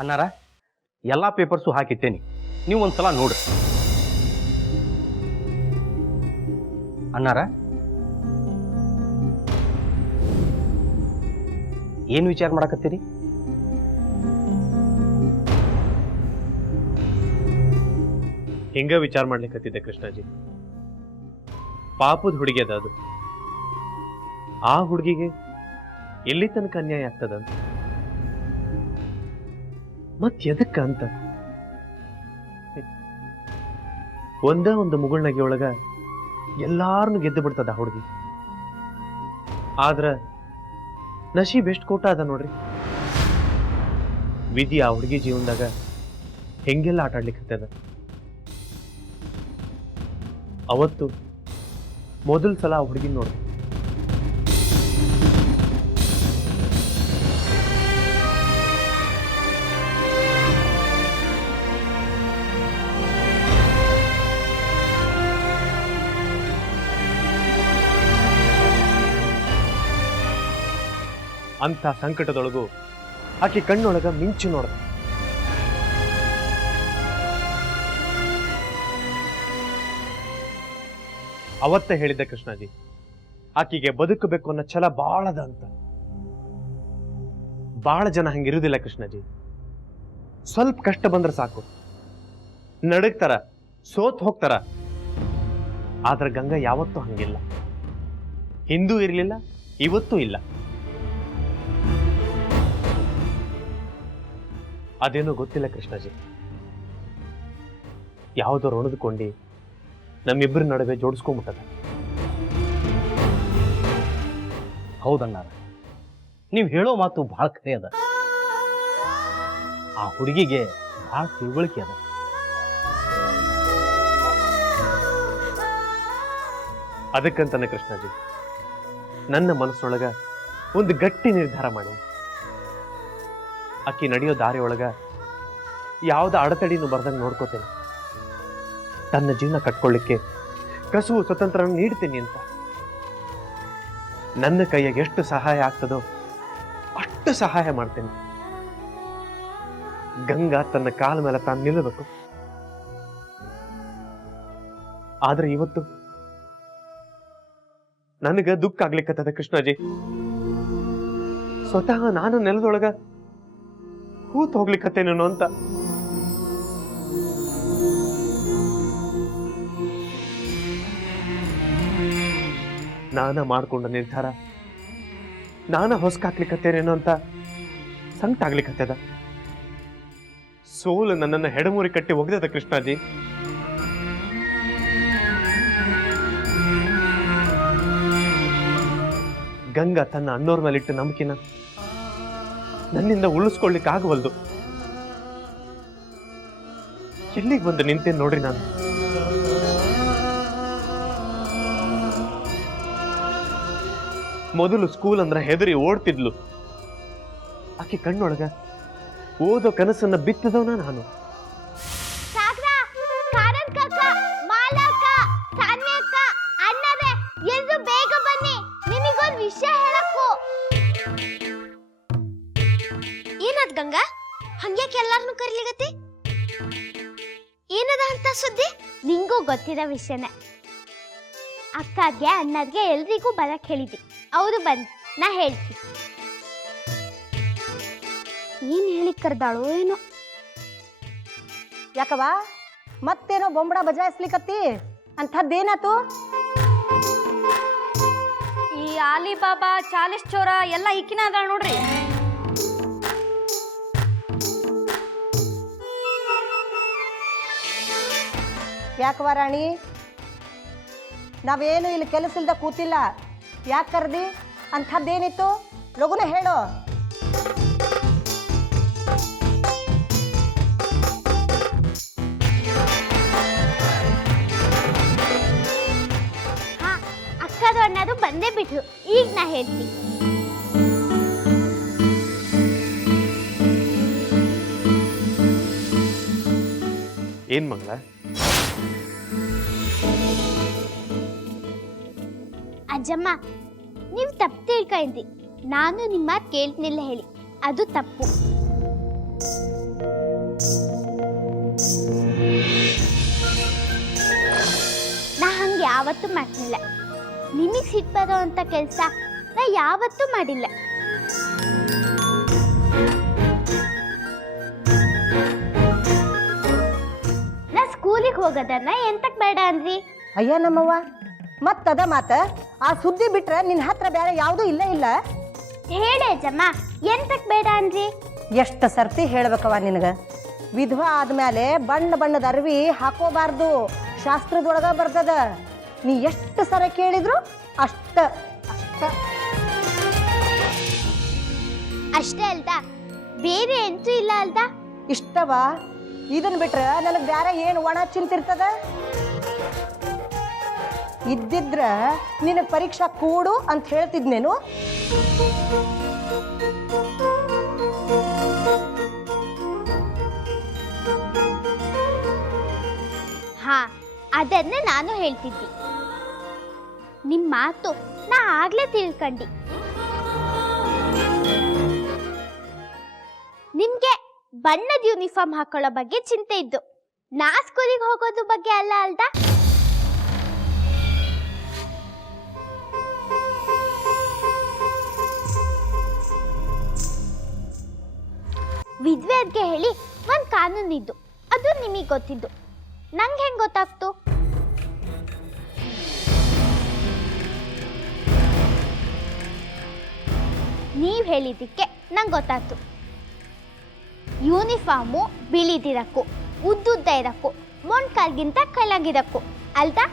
ಅನ್ನಾರ ಎಲ್ಲ ಪೇಪರ್ಸು ಹಾಕಿತ್ತೇನಿ, ನೀವು ಒಂದ್ಸಲ ನೋಡ್ರಿ. ಅನ್ನಾರ ಏನು ವಿಚಾರ ಮಾಡಕತ್ತೀರಿ? ಹಿಂಗ ವಿಚಾರ ಮಾಡ್ಲಿಕ್ಕತ್ತಿದ್ದೆ ಕೃಷ್ಣಾಜಿ. ಪಾಪದ ಹುಡುಗಿ ಅದ ಅದು. ಆ ಹುಡುಗಿಗೆ ಎಲ್ಲಿ ತನಕ ಅನ್ಯಾಯ ಆಗ್ತದಂತ, ಮತ್ ಎದಕ್ಕ ಅಂತ ಒಂದು ಮುಗುಳ್ನಗೆ ಒಳಗ ಎಲ್ಲಾರನ್ನು ಗೆದ್ದು ಬಿಡ್ತದ ಆ ಹುಡುಗಿ. ಆದ್ರ ನಶೀಬ್ ಎಷ್ಟು ಕೋಟ ಅದ ನೋಡ್ರಿ. ವಿಧಿ ಆ ಹುಡುಗಿ ಜೀವನದಾಗ ಹೆಂಗೆಲ್ಲ ಆಟ ಆಡ್ಲಿಕ್ಕತ್ತದ. ಅವತ್ತು ಮೊದಲ ಸಲ ಆ ಹುಡುಗಿ ನೋಡ್ರಿ. ಅಂತ ಸಂಕಟದೊಳಗೂ ಆಕೆ ಕಣ್ಣೊಳಗ ಮಿಂಚು ನೋಡ್ದ. ಅವತ್ತ ಹೇಳಿದ್ದೆ ಕೃಷ್ಣಾಜಿ, ಆಕೆಗೆ ಬದುಕಬೇಕು ಅನ್ನೋ ಛಲ ಬಾಳದ ಅಂತ. ಬಾಳ ಜನ ಹಂಗಿರುವುದಿಲ್ಲ ಕೃಷ್ಣಾಜಿ. ಸ್ವಲ್ಪ ಕಷ್ಟ ಬಂದ್ರೆ ಸಾಕು, ನಡಗ್ತಾರ, ಸೋತ್ ಹೋಗ್ತಾರ. ಆದ್ರೆ ಗಂಗಾ ಯಾವತ್ತೂ ಹಂಗಿಲ್ಲ. ಹಿಂದೂ ಇರಲಿಲ್ಲ, ಇವತ್ತೂ ಇಲ್ಲ. ಅದೇನೋ ಗೊತ್ತಿಲ್ಲ ಕೃಷ್ಣಾಜಿ, ಯಾವುದೋ ಋಣದ್ಕೊಂಡಿ ನಮ್ಮಿಬ್ಬರ ನಡುವೆ ಜೋಡಿಸ್ಕೊಂಡ್ಬಿಟ್ಟದ. ಹೌದಣ್ಣಾರ, ನೀವು ಹೇಳೋ ಮಾತು ಭಾಳ ಖರೆ ಅದ. ಆ ಹುಡುಗಿಗೆ ಭಾಳ ತಿಳುವಳಿಕೆ ಅದ. ಅದಕ್ಕಂತಾನೆ ಕೃಷ್ಣಾಜಿ ನನ್ನ ಮನಸ್ಸೊಳಗ ಒಂದು ಗಟ್ಟಿ ನಿರ್ಧಾರ ಮಾಡಿ, ಅಕ್ಕಿ ನಡೆಯೋ ದಾರಿಯೊಳಗ ಯಾವ್ದು ಅಡೆತಡಿನೂ ಬರ್ದಂಗೆ ನೋಡ್ಕೋತೇನೆ. ತನ್ನ ಜೀವನ ಕಟ್ಕೊಳ್ಳಿಕ್ಕೆ ಕಸುವು ಸ್ವತಂತ್ರ ನೀಡ್ತೀನಿ ಅಂತ. ನನ್ನ ಕೈಯಾಗ ಎಷ್ಟು ಸಹಾಯ ಆಗ್ತದೋ ಅಷ್ಟು ಸಹಾಯ ಮಾಡ್ತೇನೆ. ಗಂಗಾ ತನ್ನ ಕಾಲ ಮೇಲೆ ತಾನು ನಿಲ್ಲಬೇಕು. ಆದ್ರೆ ಇವತ್ತು ನನಗ ದುಃಖ ಆಗ್ಲಿಕ್ಕತ್ತದ ಕೃಷ್ಣಾಜಿ. ಸ್ವತಃ ನಾನು ನೆಲದೊಳಗ ಹೂತ್ ಹೋಗ್ಲಿಕ್ಕತ್ತೇನೇನೋ ಅಂತ. ನಾನ ಮಾಡ್ಕೊಂಡ ನಿರ್ಧಾರ ನಾನ ಹೊಸ್ಕಾಕ್ಲಿಕ್ಕತ್ತೇನೇನೋ ಅಂತ ಸಂಕಟ ಆಗ್ಲಿಕ್ಕತ್ತದ. ಸೋಲು ನನ್ನನ್ನು ಹೆಡಮೂರಿ ಕಟ್ಟಿ ಒಗ್ದದ ಕೃಷ್ಣಾಜಿ. ಗಂಗಾ ತನ್ನ ಅಣ್ಣೋರ್ ಮೇಲಿಟ್ಟು ನಂಬಿಕೆನ ನನ್ನಿಂದ ಉಳಿಸ್ಕೊಳ್ಳಿಕ್ಕೆ ಆಗವಲ್ದು. ಎಲ್ಲಿಗೆ ಬಂದು ನಿಂತೇನೆ ನೋಡ್ರಿ ನಾನು. ಮೊದಲು ಸ್ಕೂಲ್ ಅಂದ್ರ ಹೆದರಿ ಓಡ್ತಿದ್ಲು. ಆಕೆ ಕಣ್ಣೊಳಗ ಓದೋ ಕನಸನ್ನ ಬಿತ್ತದವನ ನಾನು. ಏನದ್ ಗಂಗಾ, ಹಂಗ್ಯಾಕೆ ಎಲ್ಲಾರನ್ನು ಕರಿಲಿಗತ್ತಿ? ಏನದ ಅಂತ ಸುದ್ದಿ? ನಿಂಗೂ ಗೊತ್ತಿರೋ ವಿಷಯನೇ. ಅಕ್ಕಗೆ ಅಣ್ಣದ್ಗೆ ಎಲ್ರಿಗೂ ಬರಕ್ ಹೇಳಿದ್ದಿ, ಅವರು ಬಂದ್ ನಾ ಹೇಳ್ತೀನಿ. ಏನ್ ಹೇಳಿ ಕರ್ದಾಳು ಏನೋ. ಯಾಕವ ಮತ್ತೇನೋ ಬೊಂಬಡ ಬಜಾಯಿಸ್ಲಿಕತ್ತಿ? ಅಂಥದ್ದೇನಾತು? ಈ ಆಲಿಬಾಬಾ, ಚಾಲಿಸ್ ಚೋರ ಎಲ್ಲ ಇಕ್ಕಿನ ಅದಾಳ ನೋಡ್ರಿ. ಯಾಕವ ರಾಣಿ, ನಾವೇನು ಇಲ್ಲಿ ಕೆಲಸ ಇಲ್ದ ಕೂತಿಲ್ಲ. ಯಾಕೆ ಕರ್ದಿ? ಅಂಥದ್ದೇನಿತ್ತು? ಲಗುನ ಹೇಳು. ಹಾ, ಅಕ್ಕದು ಅಣ್ಣದು ಬಂದೇ ಬಿಟ್ರು. ಈಗ ನಾ ಹೇಳ್ತೀನಿ. ಏನ್ ಮಂಗಳ? ಅಜ್ಜಮ್ಮ, ನೀವು ತಪ್ಪು ತಿಳ್ಕೊಂಡ್ರಿ. ನಾನು ನಿಮ್ಮ ಮಾತು ಕೇಳ್ತಿನಿಲ್ಲ ಹೇಳಿ, ಅದು ತಪ್ಪು. ಯಾವತ್ತೂ ಮಾಡ್ತಿಲ್ಲ. ನಿಮಗೆ ಸಿಟ್ಟು ಬರೋ ಅಂತ ಕೆಲಸ ನಾ ಯಾವತ್ತೂ ಮಾಡಿಲ್ಲ. ನಾ ಸ್ಕೂಲಿಗೆ ಹೋಗೋದನ್ನ ಎಂತಕ್ ಬೇಡ ಅಂದ್ರಿ? ಅಯ್ಯ ನಮ್ಮವ್ವ, ಮತ್ತದ ಮಾತ ಆ ಸುದ್ದಿ ಬಿಟ್ರೆ ನಿನ್ನ ಹತ್ರ ಬೇರೆ ಯಾವುದೂ ಇಲ್ಲ ಇಲ್ಲ. ಹೇಳೇ ಜಮ್ಮ, ಎಂತಕ್ ಬೇಡ ಅಂದ್ರಿ? ಎಷ್ಟು ಸರ್ತಿ ಹೇಳ್ಬೇಕವ ನಿನಗೆ, ವಿಧವಾ ಆದ್ಮೇಲೆ ಬಣ್ಣ ಬಣ್ಣದ ಅರ್ವಿ ಹಾಕೋಬಾರ್ದು, ಶಾಸ್ತ್ರದೊಳಗ ಬರ್ತದ. ನೀ ಎಷ್ಟು ಸರ ಕೇಳಿದ್ರು ಅಷ್ಟ ಅಷ್ಟ. ಅಷ್ಟೇ ಅಲ್ದ, ಬೇರೆ ಎಂತೂ ಇಲ್ಲ ಅಲ್ದ? ಇಷ್ಟವ, ಇದನ್ ಬಿಟ್ರೆ ನನಗೆ ಬೇರೆ ಏನು ಒಣ ಚಿಂತಿರ್ತದ? ಇದ್ದಿದ್ರ ನಿನಗೆ ಪರೀಕ್ಷಾ ಕೂಡು ಅಂತ ಹೇಳ್ತಿದ್ನೇನು? ಹಾ, ಅದನ್ನ ನಾನು ಹೇಳ್ತಿದ್ದಿ. ನಿಮ್ ಮಾತು ನಾ ಆಗ್ಲೇ ತಿಳ್ಕಂಡಿ. ನಿಮ್ಗೆ ಬಣ್ಣದ ಯೂನಿಫಾರ್ಮ್ ಹಾಕೊಳ್ಳೋ ಬಗ್ಗೆ ಚಿಂತೆ ಇದ್ದು, ನಾ ಸ್ಕೂಲಿಗೆ ಹೋಗೋದು ಬಗ್ಗೆ ಅಲ್ಲ ಅಲ್ದ? ವಿದ್ವೆದ್ಗೆ ಹೇಳಿ ಒಂದ್ ಕಾನೂನಿದ್ದು, ಅದು ನಿಮಗೆ ಗೊತ್ತಿದ್ದು. ನಂಗೆ ಹೆಂಗ್ ಗೊತ್ತಾಗ್ತು? ನೀವ್ ಹೇಳಿದ್ದಕ್ಕೆ ನಂಗೆ ಗೊತ್ತಾಯ್ತು. ಯೂನಿಫಾರ್ಮು ಬಿಳಿದಿರಕ್ಕೂ, ಉದ್ದುದ್ದ ಇರಕ್ಕೂ, ಮೊಣ್ಕಾಲ್ಗಿಂತ ಕೈಲಾಗಿರಕ್ಕೂ ಅಲ್ದಾ?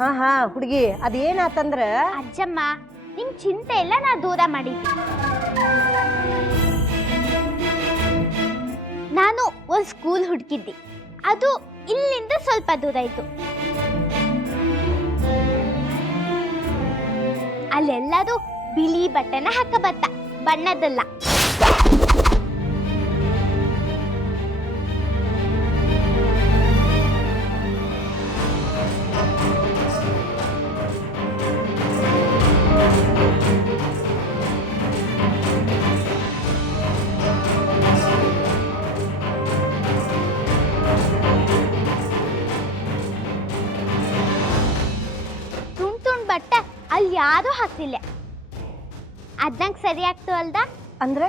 ಹಾ ಹಾ ಹುಡುಗಿ, ಅದೇನಾತಂದ್ರ ಅಜ್ಜಮ್ಮ, ನಿಂಗ್ ಚಿಂತೆ ಇಲ್ಲ, ನಾ ದೂರ ಮಾಡಿದ್ದೆ. ನಾನು ಒಂದ್ ಸ್ಕೂಲ್ ಹುಡುಕಿದ್ದೆ, ಅದು ಇಲ್ಲಿಂದ ಸ್ವಲ್ಪ ದೂರ ಇತ್ತು. ಅಲ್ಲೆಲ್ಲರೂ ಬಿಳಿ ಬಟ್ಟೆನ ಹಾಕಬತ್ತ, ಬಣ್ಣದಲ್ಲ. ತುಂಡ್ ಬಟ್ಟೆ ಅಲ್ಲಿ ಯಾರೂ ಹಾಕ್ತಿಲ್ಲ. ಅದ್ನಂಗೆ ಸರಿ ಆಗ್ತು ಅಲ್ದ? ಅಂದ್ರೆ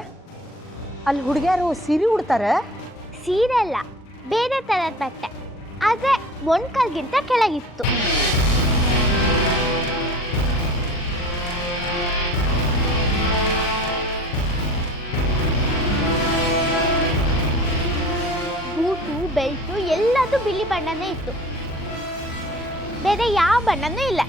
ಅಲ್ಲಿ ಹುಡುಗಿಯರು ಸೀರೆ ಉಡ್ತಾರ? ಸೀರೆ ಅಲ್ಲ, ಬೇರೆ ತರದ ಬಟ್ಟೆ, ಆದ್ರೆ ಮೊಣ್ಕಾಲ್ಗಿಂತ ಕೆಳಗಿತ್ತು. ಬೂಟು, ಬೆಲ್ಟು ಎಲ್ಲದೂ ಬಿಳಿ ಬಣ್ಣನೇ ಇತ್ತು, ಬೇರೆ ಯಾವ ಬಣ್ಣನೂ ಇಲ್ಲ.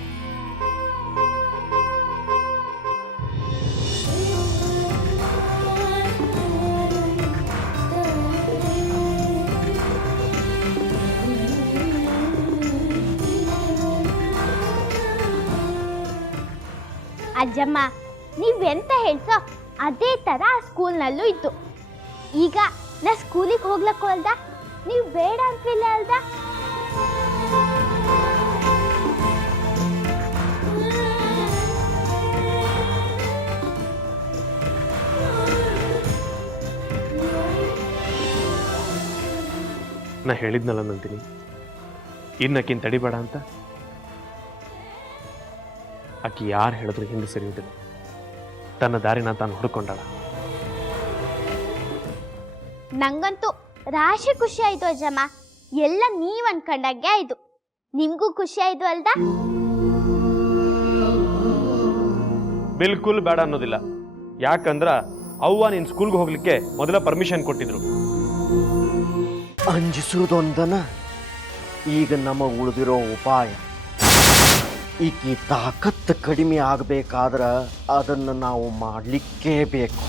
ಅಜ್ಜಮ್ಮ, ನೀವೆಂತ ಹೇಳ್ಸೋ ಅದೇ ಥರ ಆ ಸ್ಕೂಲ್ನಲ್ಲೂ ಇತ್ತು. ಈಗ ನಾ ಸ್ಕೂಲಿಗೆ ಹೋಗ್ಲಕ್ಕೂ ಅಲ್ದ, ನೀವು ಬೇಡ ಅಂತಿಲ್ಲ ಅಲ್ದ? ನಾ ಹೇಳಿದ್ನಲ್ಲ ನಂದಿನಿ, ಇನ್ನಕ್ಕಿಂತ ತಡಿಬೇಡ ಅಂತ. ಆಕಿ ಯಾರು ಹೇಳಿದ್ರು ಹಿಂದೆ ಸರಿಯುವುದಿಲ್ಲ, ತನ್ನ ದಾರಿನ ತಾನು ಹುಡ್ಕೊಂಡಾಳ. ನಂಗಂತೂ ರಾಶಿ ಖುಷಿ ಆಯ್ತು ಅಜ್ಜಮ್ಮ, ಎಲ್ಲ ನೀವ್ ಅನ್ಕೊಂಡಾಗೆ ಆಯ್ತು. ನಿಮ್ಗೂ ಖುಷಿ ಆಯ್ತು ಅಲ್ದ? ಬಿಲ್ಕುಲ್ ಬೇಡ ಅನ್ನೋದಿಲ್ಲ. ಯಾಕಂದ್ರ ಅವ್ವ ನಿನ್ ಸ್ಕೂಲ್ಗೆ ಹೋಗ್ಲಿಕ್ಕೆ ಮೊದಲ ಪರ್ಮಿಷನ್ ಕೊಟ್ಟಿದ್ರು. ಅಂಜಿಸುವುದೊಂದನ ಈಗ ನಮಗೆ ಉಳಿದಿರೋ ಉಪಾಯ. ಈಕಿ ತಾಕತ್ತು ಕಡಿಮೆ ಆಗಬೇಕಾದ್ರೆ ಅದನ್ನು ನಾವು ಮಾಡಲಿಕ್ಕೇ ಬೇಕು.